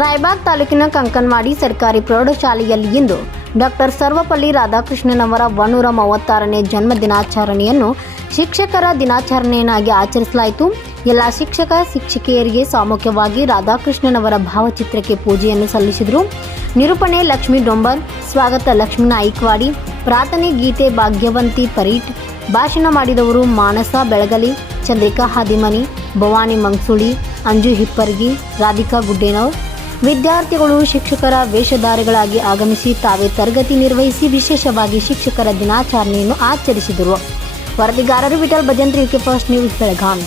ರಾಯಬಾಗ್ ತಾಲೂಕಿನ ಕಂಕನವಾಡಿ ಸರ್ಕಾರಿ ಪ್ರೌಢಶಾಲೆಯಲ್ಲಿ ಇಂದು ಡಾಕ್ಟರ್ ಸರ್ವಪಲ್ಲಿ ರಾಧಾಕೃಷ್ಣನವರ ಒನ್ನೂರ ಮೂವತ್ತಾರನೇ ಜನ್ಮ ದಿನಾಚರಣೆಯನ್ನು ಶಿಕ್ಷಕರ ದಿನಾಚರಣೆಯನ್ನಾಗಿ ಆಚರಿಸಲಾಯಿತು. ಎಲ್ಲ ಶಿಕ್ಷಕ, ಶಿಕ್ಷಕಿಯರಿಗೆ ಸಾಮೂಹಿಕವಾಗಿ ರಾಧಾಕೃಷ್ಣನವರ ಭಾವಚಿತ್ರಕ್ಕೆ ಪೂಜೆಯನ್ನು ಸಲ್ಲಿಸಿದರು. ನಿರೂಪಣೆ ಲಕ್ಷ್ಮೀ ಡೊಂಬರ್, ಸ್ವಾಗತ ಲಕ್ಷ್ಮೀ ನಾಯ್ಕವಾಡಿ, ಪ್ರಾರ್ಥನೆ ಗೀತೆ ಭಾಗ್ಯವಂತಿ ಪರೀಟ್, ಭಾಷಣ ಮಾಡಿದವರು ಮಾನಸ ಬೆಳಗಲಿ, ಚಂದ್ರಿಕಾ ಹಾದಿಮನಿ, ಭವಾನಿ ಮಂಗ್ಸುಳಿ, ಅಂಜು ಹಿಪ್ಪರ್ಗಿ, ರಾಧಿಕಾ ಗುಡ್ಡೇನವ್ರ್. ವಿದ್ಯಾರ್ಥಿಗಳು, ಶಿಕ್ಷಕರ ವೇಷಧಾರಿಗಳಾಗಿ ಆಗಮಿಸಿ ತಾವೇ ತರಗತಿ ನಿರ್ವಹಿಸಿ ವಿಶೇಷವಾಗಿ ಶಿಕ್ಷಕರ ದಿನಾಚರಣೆಯನ್ನು ಆಚರಿಸಿದರು. ವರದಿಗಾರರು Vithal Bhajantri UK first news Belagavi.